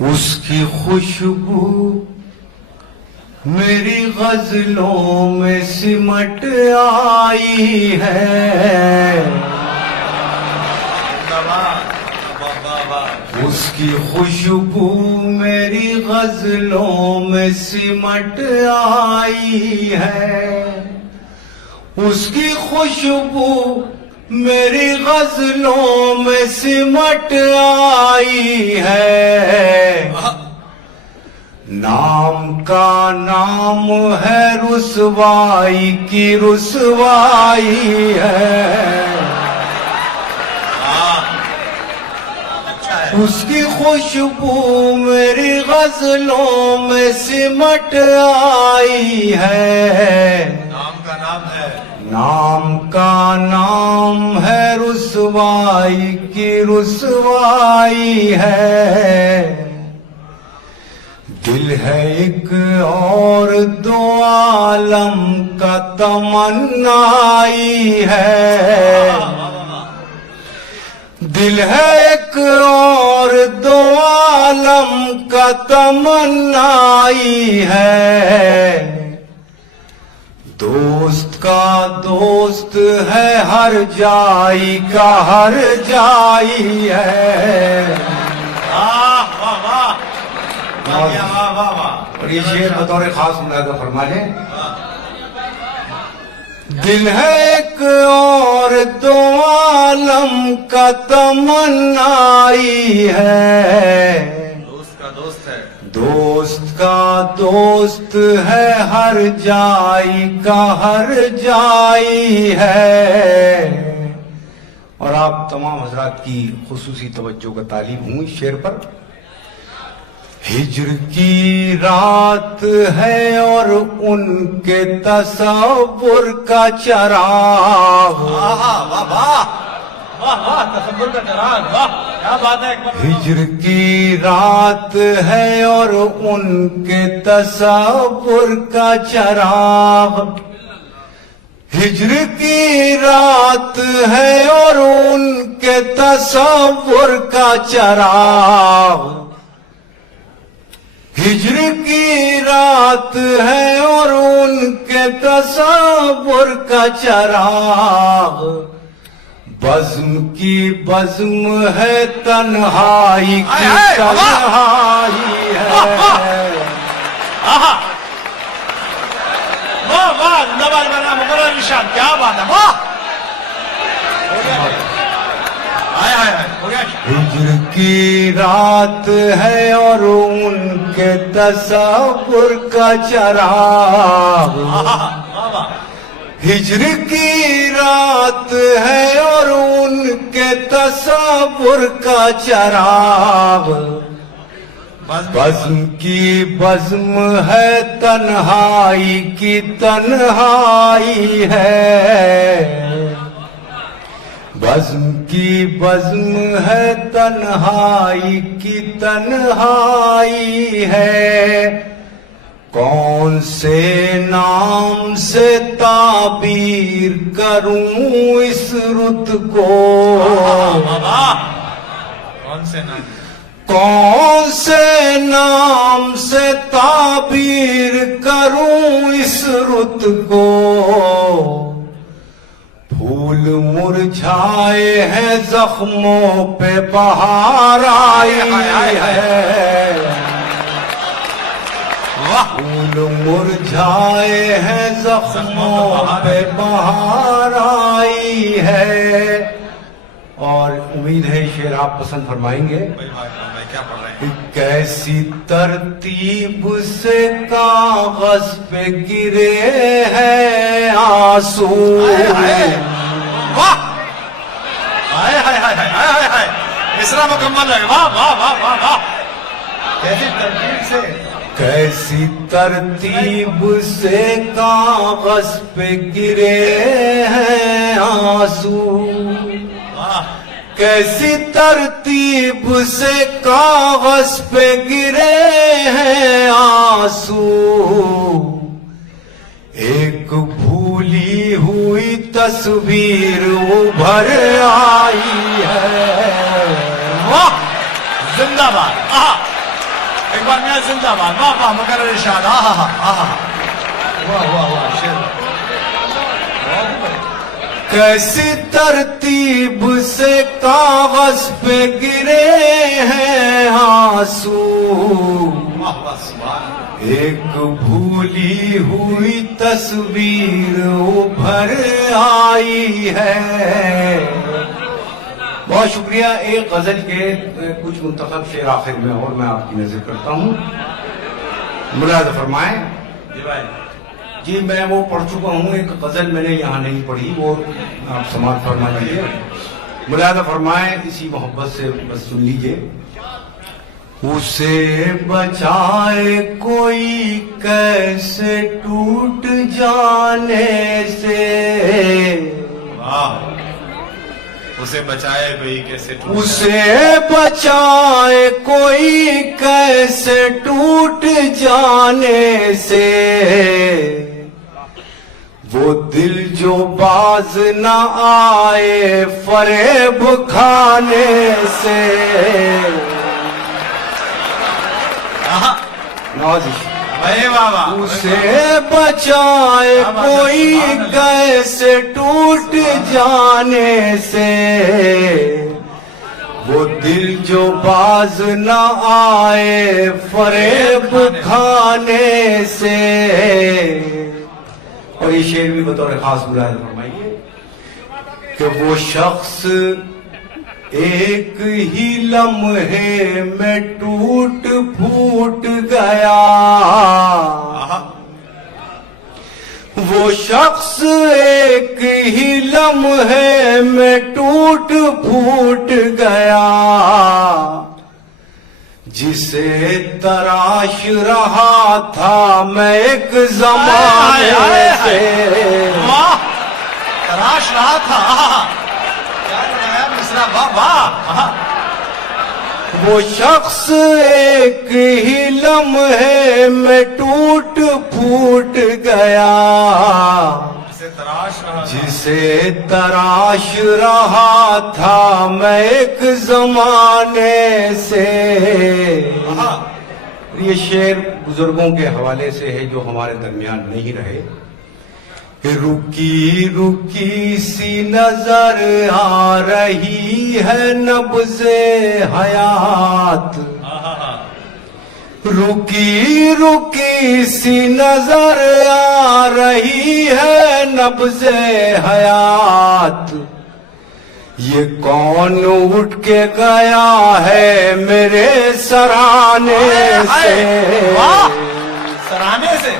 उसकी खुशबू मेरी गजलों में सिमट आई है। उसकी खुशबू मेरी गजलों में सिमट आई है। उसकी खुशबू मेरी गजलों में सिमट आई है। नाम का नाम है रुसवाई की रुसवाई है। उसकी खुशबू मेरी गजलों में सिमट आई है। नाम का नाम है, नाम का नाम है रुसवाई की रुसवाई है। दिल है एक और दो आलम का तमन्नाई है। दिल है एक और दो आलम का तमन्नाई है। दोस्त का दोस्त है हर जाई का हर जाई है। वाह वाह वाह वाह वाह वाह। और ये शेर बतौर खास मुलादा फरमा लें। दिल है एक और दो आलम का तमन्नाई है। दोस्त का दोस्त है, दोस्त का दोस्त है हर जाई का हर जाई है। और आप तमाम हजरात की खुसूसी तवज्जो का तालीब हूं इस शेर पर। हिज्र की रात है और उनके तसव्वुर का चराग। वाह वाह वाह वाह, तसव्वुर का चराग, वाह क्या बात है। हिज्र की रात है और उनके तसव्वुर का चराग। हिज्र की रात है और उनके तसव्वुर का चराग। हिज्र की रात है और उनके तसव्वुर का चराग। बज़्म की बज़्म है तन्हाई की तन्हाई है। वाह वाह, जिंदाबाद बना मुकर्रर निशान, क्या बात है। वाह हाय हाय हाय, हो गया। हिज्र की रात है और उनके तसव्वुर का चराग। हिज्र की रात है और उनके तसव्वुर का चराग। बज़्म की बज़्म है तन्हाई की तन्हाई है। बज़्म की बज़्म है तन्हाई की तन्हाई है। कौन से नाम से ताबीर करूं इस रुत को। कौन से नाम, कौन से नाम से ताबीर करूं इस रुत को। फूल मुरझाए हैं जख्मों पे बहार आई है। फूल मुरझाए हैं जख्मों पे बहार आई है। और उम्मीद है शेर आप पसंद फरमाएंगे। क्या पढ़ रहे हैं। कैसी तरतीब से कागज पे गिरे हैं आंसू। वाह हाय हाय हाय हाय हाय हाय, मिसरा मुकम्मल है। वाह वाह वाह वाह वाह, कैसी तरतीब से, कैसी तरतीब से कागज पे गिरे हैं आंसू। कैसी तरतीब से कागज पे गिरे हैं आंसू। एक भूली हुई तस्वीर उभर आई है। वाह जिंदाबाद। एक बार मियां जिंदाबाद, वाह वाह मुकर्रर इरशाद, आहा आहा, वाह वाह वाह, शेर कैसी तरतीब से कागज पे गिरे हैं आंसू, वाह वाह, सुभान अल्लाह। एक भूली हुई तस्वीर उभर आई है। बहुत शुक्रिया। एक गजल के कुछ मुंतखब शेर आखिर में और मैं आपकी नजर करता हूँ, मुलाहिजा फरमाएं। जी भाई, जी मैं वो पढ़ चुका हूँ, एक गजल मैंने यहाँ नहीं पढ़ी, वो आप समाज फरमा लीजिए, मुलाहिजा फरमाएं, इसी मोहब्बत से बस सुन लीजिए। उसे बचाए कोई कैसे टूट जाने से, वाह, उसे बचाए कोई कैसे टूट उसे बचाए कोई कैसे टूट जाने से, वो दिल जो बाज न आए फरेब खाने से। नवाजिश अरे वाह वाह, उसे बचाए कोई कैसे टूट जाने से, वो दिल जो बाज न आए फरेब खाने से। और ये शेर भी बतौर खास मुलाहिजा फरमाइए कि वो शख्स एक ही लम्हे में टूट फूट गया, वो शख्स एक ही लम्हे में टूट फूट गया, जिसे तराश रहा था मैं एक ज़माने से। वाह, तराश रहा था, क्या बनाया मिसरा, वाह वाह। वो शख्स एक ही लम्हे में टूट फूट गया, जिसे तराश रहा था मैं एक जमाने से। ये शेर बुजुर्गों के हवाले से है जो हमारे दरमियान नहीं रहे। रुकी रुकी सी नजर आ रही है नब्ज़े हयात, रुकी रुकी सी नजर आ रही है नब्ज़े हयात, ये कौन उठ के गया है मेरे सराने से। सराने से,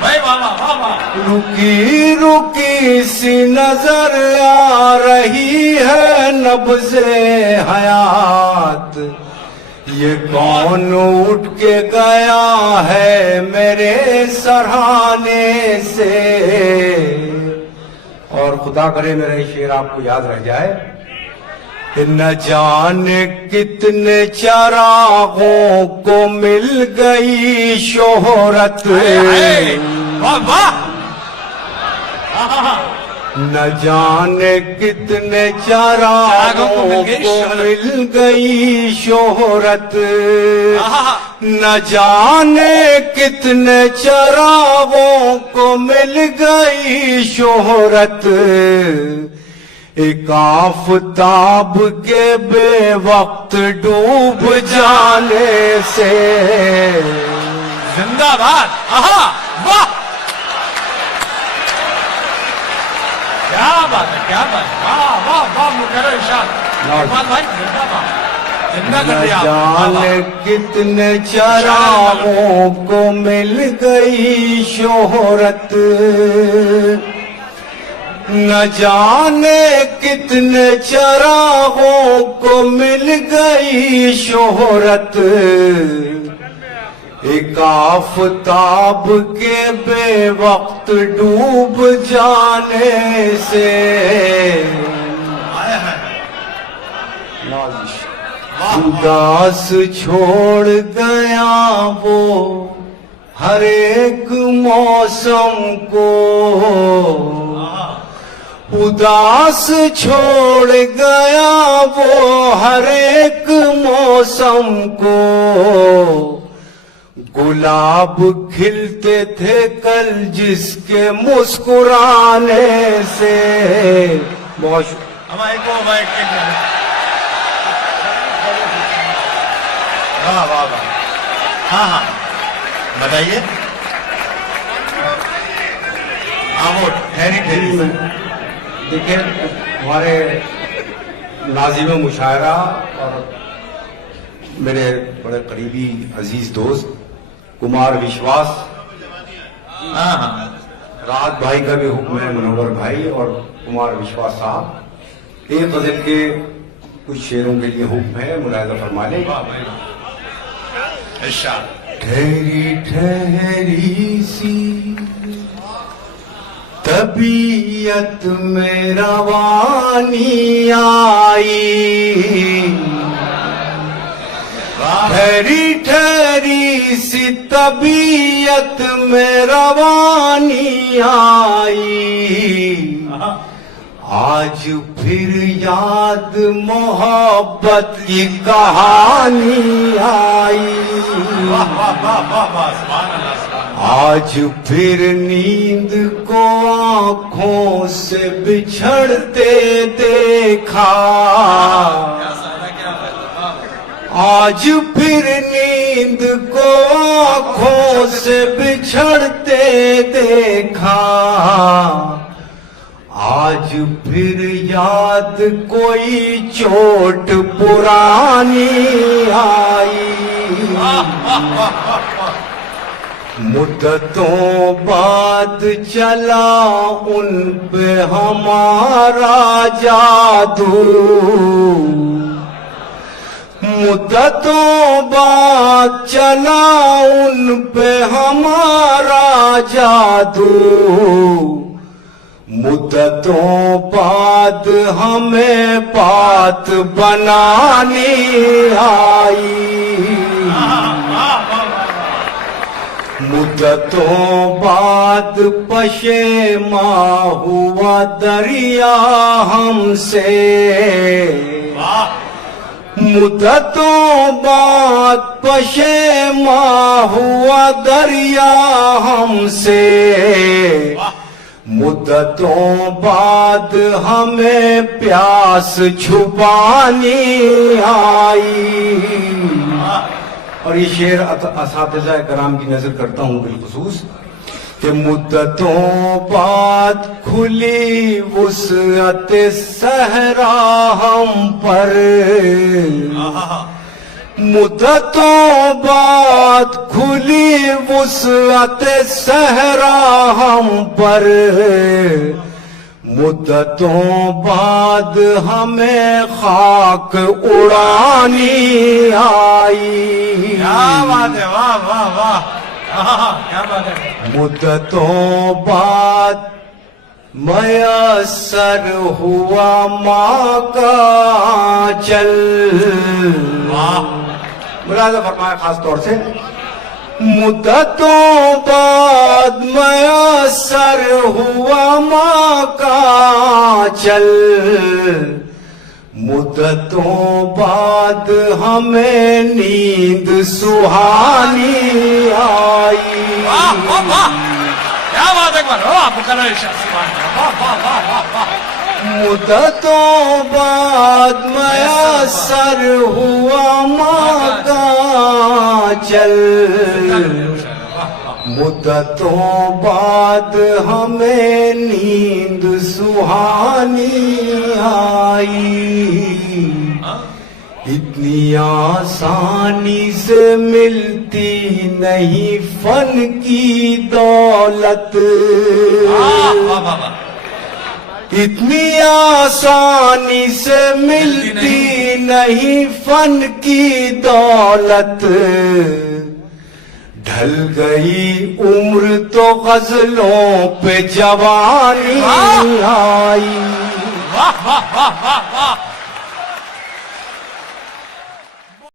भाई वाह वाह वाह। रुकी रुकी सी नजर आ रही है नब्ज़े हयात, ये कौन उठ के गया है मेरे सराहने से। और खुदा करे मेरा ये शेर आपको याद रह जाए। न जाने कितने चरागों को मिल गई शोहरत, वाह वाह। न जाने कितने चरागों को मिल गई शोहरत, न जाने कितने चरागों को मिल गई शोहरत, एक आफताब के बेवक्त डूब जाने से। जिंदाबाद, वाह, क्या बात है, क्या बात है, वाह वाह वाह, मुकर्रर इरशाद, इरफान भाई जिंदाबाद, जिंदा कर दिया। जाने कितने चरागों को मिल गई शोहरत, न जाने कितने चरागों को मिल गई शोहरत, एक आफताब के बेवक्त डूब जाने से। उदास छोड़ गया वो हर एक मौसम को, उदास छोड़ गया वो हर एक मौसम को, गुलाब खिलते थे कल जिसके मुस्कुराने से। बहुत वाह वाह वाह, हाँ हाँ बताइए। हाँ वो ठहरी देखिए, हमारे नाज़िम मुशायरा और मेरे बड़े करीबी अजीज दोस्त कुमार विश्वास, हाँ हाँ, राहत भाई का भी हुक्म है, मनोहर भाई और कुमार विश्वास साहब। एक गजल के कुछ शेरों के लिए हुक्म है, मुलाहिजा फरमा लें। ठहरी ठहरी सी तबीयत में रवानी आई, ठहरी ठहरी सी तबीयत में रवानी आई, आज फिर याद मोहब्बत की कहानी आई। आज फिर नींद को आंखों से बिछड़ते देखा, आज फिर नींद को आंखों से बिछड़ते देखा, आज फिर याद कोई चोट पुरानी आई। मुद्दतों बाद चला उन पे हमारा जादू, मुद्दतों बाद चला उन पे हमारा जादू, मुद्दतों बाद हमें बात बनानी आई। मुद्दतों बाद पशेमा हुआ दरिया हमसे, मुद्दतों बाद पशेमा हुआ दरिया हमसे, मुद्दतों बाद हमें प्यास छुपानी आई। और ये शेर असातिज़ा कराम की नजर करता हूं बिलखुसूस कि मुद्दतों बाद खुली वुसअत सहरा हम पर, मुद्दतों बाद खुली वुसअत सहरा हम पर, मुद्दतों बाद हमें खाक उड़ानी आई। क्या बात है, वाह वाह वाह, क्या बात है। मुद्दतों बाद मयसर हुआ माँ का चल, मुलाहिजा फरमाया खास तौर से। मुद्दतों बाद मयसर हुआ माँ का चल, मुद्दतों बाद हमें नींद सुहानी आई। क्या बात है, मुद्दतों बाद मयसर हुआ माँ का चल, मुद्दतों बाद हमें नींद सुहानी आई। इतनी आसानी से मिलती नहीं फन की दौलत, इतनी आसानी से मिलती नहीं फन की दौलत, ढल गई उम्र तो गजलों पे जवानी आई। वाह वाह वाह वाह वाह,